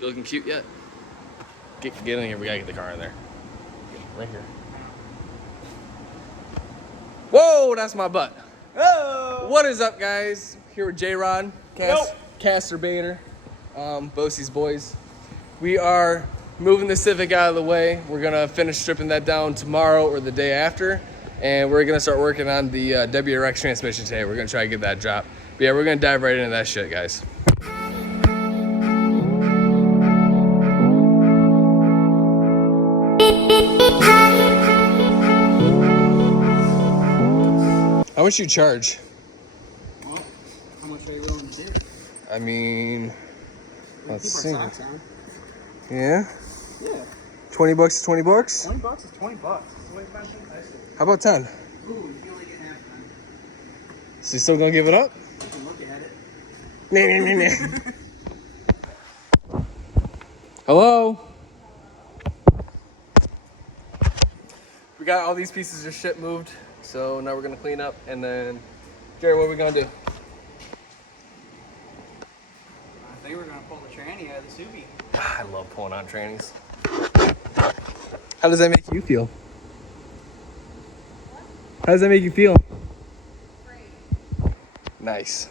You looking cute yet? Get in here. We gotta get the car in there. Right here. Whoa, that's my butt. Oh. What is up, guys? Here with J-Rod, Casturbator, Bosie's boys. We are moving the Civic out of the way. We're gonna finish stripping that down tomorrow or the day after, and we're gonna start working on the WRX transmission today. We're gonna try to get that drop. But yeah, we're gonna dive right into that shit, guys. How much you charge? Well, how much are you willing to do? I mean, let's see. Socks on. Yeah? Yeah. 20 bucks to 20 bucks? 20 bucks is 20 bucks. It's the way I see. How about 10? Ooh, you can only get half done. So you still gonna give it up? You can look at it. Nah. Hello? We got all these pieces of shit moved, so now we're gonna clean up, and then, Jerry, what are we gonna do? I think we're gonna pull the tranny out of the subie. I love pulling on trannies. How does that make you feel? How does that make you feel? Great. Nice.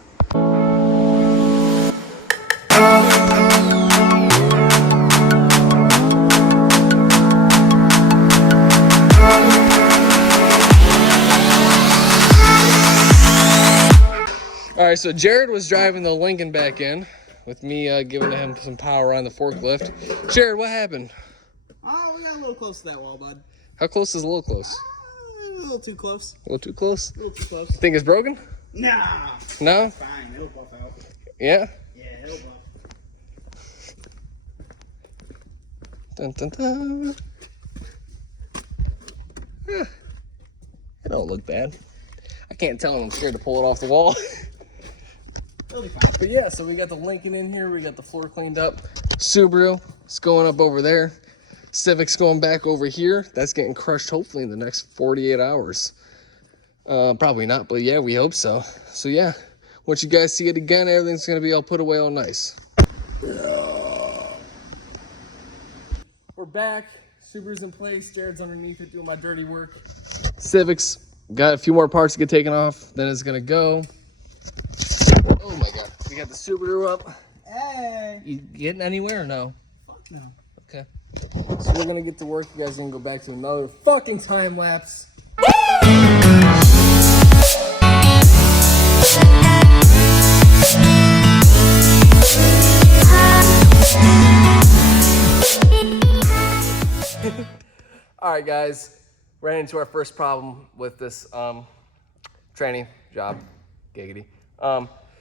All right, so Jared was driving the Lincoln back in with me giving him some power on the forklift. Jared, what happened? Oh, we got a little close to that wall, bud. How close is a little close? A little too close. A little too close? A little too close. Think it's broken? Nah. No? It's fine. It'll buff out. Yeah? Yeah, it'll buff. Dun, dun, dun. Eh, it don't look bad. I can't tell, I'm scared to pull it off the wall. It'll be fine. But yeah, so we got the Lincoln in here. We got the floor cleaned up. Subaru, it's going up over there. Civic's going back over here. That's getting crushed hopefully in the next 48 hours. Probably not, but yeah, we hope so. So yeah, once you guys see it again, everything's gonna be all put away all nice. We're back. Subaru's in place. Jared's underneath it doing my dirty work. Civic's got a few more parts to get taken off. Then it's gonna go. Oh my God, we got the Subaru up. Hey. You getting anywhere or no? Fuck no. Okay. So we're gonna get to work. You guys are gonna go back to another fucking time lapse. All right, guys, ran into our first problem with this tranny job, giggity.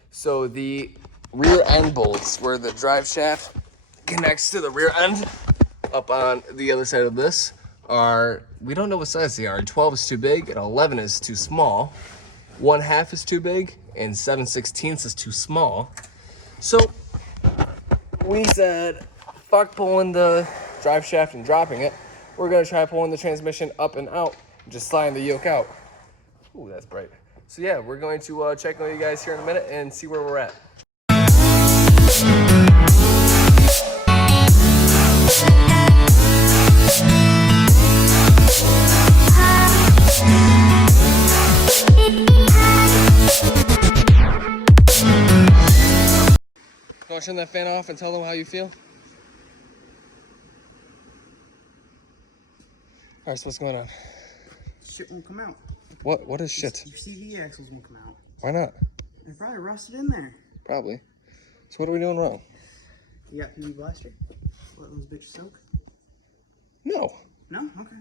So the rear end bolts where the drive shaft connects to the rear end up on the other side of this are, we don't know what size they are. 12 is too big and 11 is too small. 1/2 is too big and 7/16 is too small. So we said, fuck pulling the drive shaft and dropping it. We're gonna try pulling the transmission up and out and just sliding the yoke out. Ooh, that's bright. So yeah, we're going to check on you guys here in a minute and see where we're at. You want to turn that fan off and tell them how you feel? All right, so what's going on? Shit won't come out. What is shit? Your CV axles won't come out. Why not? They're probably rusted in there. Probably. So what are we doing wrong? You got PV blaster? Let those bitches soak? No. No? Okay.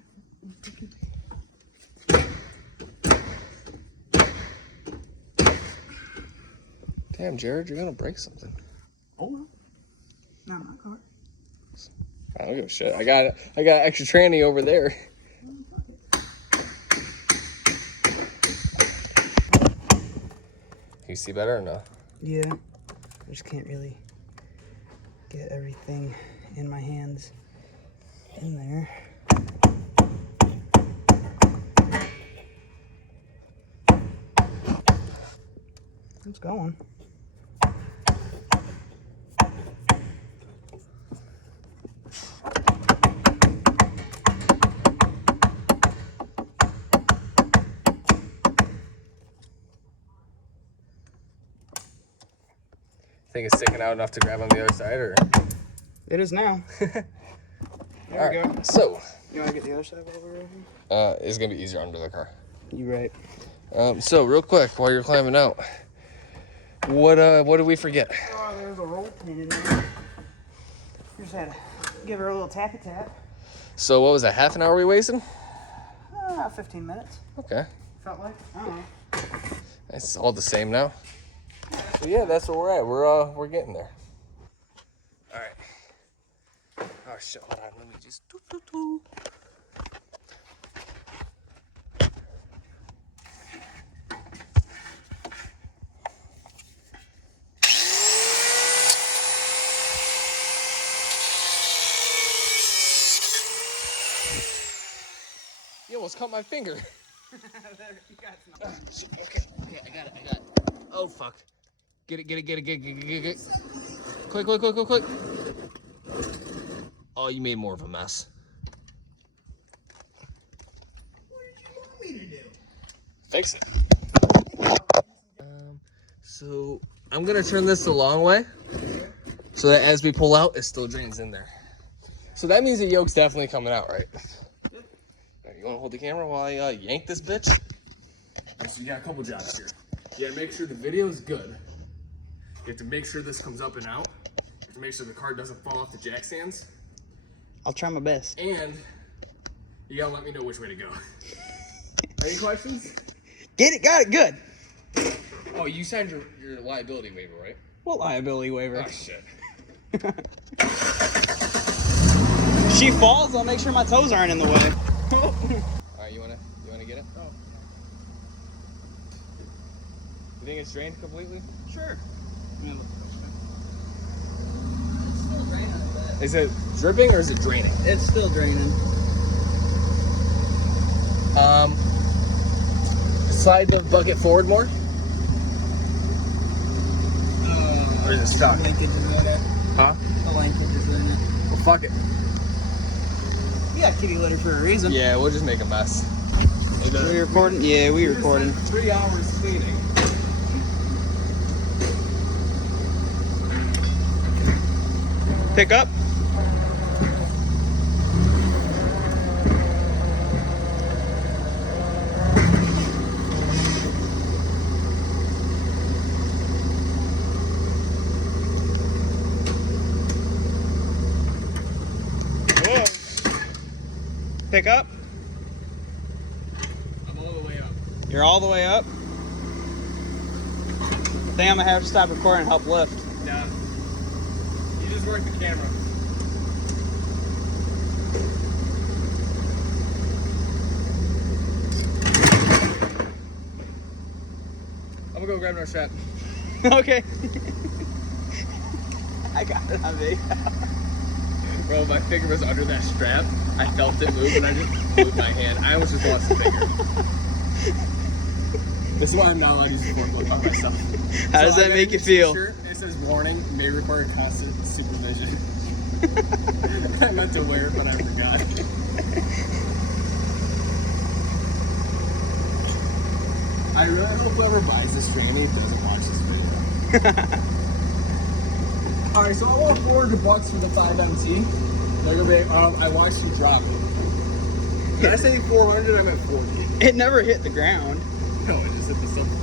Damn, Jared, you're gonna break something. Oh well. Not my car. I don't give a shit. I got extra tranny over there. Can you see better or no? Yeah. I just can't really get everything in my hands in there. It's going. Think it's sticking out enough to grab on the other side, or? It is now. There All we right, go. so. You want to get the other side while we're over here? It's gonna be easier under the car. You right. So real quick, while you're climbing out, what did we forget? Oh, there's a roll pin in there. We just had to give her a little tappy tap. So what was that, half an hour we wasted? 15 minutes. Okay. Felt like, I don't know. It's all the same now. So yeah, that's where we're at. We're getting there. All right. Oh shit, hold on, let me just You almost cut my finger. Shit, okay, I got it. Oh fuck. Get it. Quick. Oh, you made more of a mess. What did you want me to do? Fix it. So I'm gonna turn this the long way so that as we pull out, it still drains in there. So that means the yoke's definitely coming out, right? You wanna hold the camera while I yank this bitch? So you got a couple jobs here. You gotta make sure the video is good. You have to make sure this comes up and out. You have to make sure the car doesn't fall off the jack stands. I'll try my best. And you gotta let me know which way to go. Any questions? Get it, got it, good. Oh, you signed your liability waiver, right? What liability waiver? Oh, shit. If she falls, I'll make sure my toes aren't in the way. All right, you wanna get it? Oh. You think it's drained completely? Sure. Is it dripping or is it draining? It's still draining. Slide the bucket forward more. Or is it stuck? The linkage is in it. Huh? The linkage is in it. Well, fuck it. You got kitty litter for a reason. Yeah, we'll just make a mess. Are we recording? Yeah, we recording. 3 hours cleaning. Pick up. Whoa. Pick up. I'm all the way up. You're all the way up. I think I'm gonna have to stop recording and help lift. Nah. You just work the camera. I'm gonna go grab another strap. Okay. I got it on video. Bro, my finger was under that strap. I felt it move and I just moved my hand. I almost just lost the finger. This is why I'm not allowed to use the forklift on myself. How does that make you feel? It says warning, may require constant supervision. I meant to wear it, but I forgot. I really hope whoever buys this tranny doesn't watch this video. Alright, so I want $400 for the 5MT. They're gonna be, I watched you drop it. Did I say 400? I meant 40. It never hit the ground. No, it just hit the subway.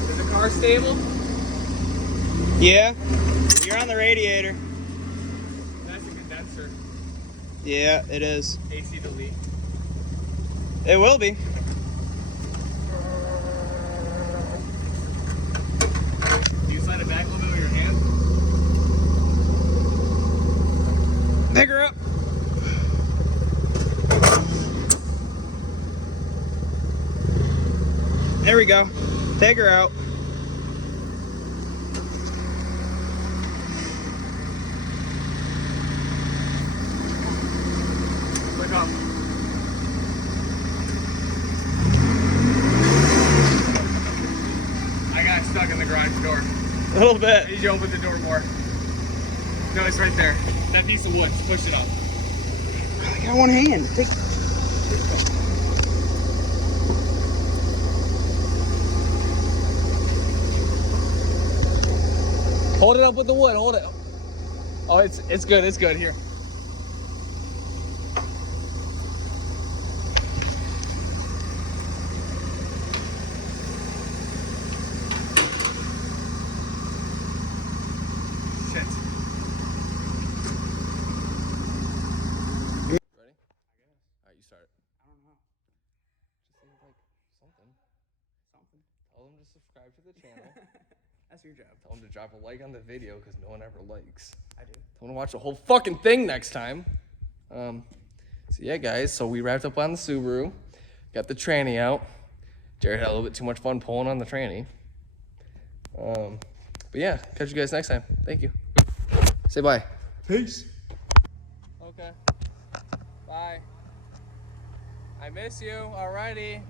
Is the car stable? Yeah. You're on the radiator. That's a condenser. Yeah, it is. AC delete. It will be. Do you slide it back a little bit with your hand? Pick her up. There we go. Take her out. A little bit. I need you to open the door more. No, it's right there. That piece of wood. Push it up. I got one hand. Take. Hold it up with the wood. Hold it. Oh, it's good. It's good. Here. Shit. Ready? Alright, you start. I don't know. Just think like something. Tell them to subscribe to the channel. That's your job. Tell them to drop a like on the video because no one ever likes. I do. Tell them to watch the whole fucking thing next time. So yeah, guys. So we wrapped up on the Subaru. Got the tranny out. Jared had a little bit too much fun pulling on the tranny. But yeah, catch you guys next time. Thank you. Say bye. Peace. Okay. Bye. I miss you. Alrighty.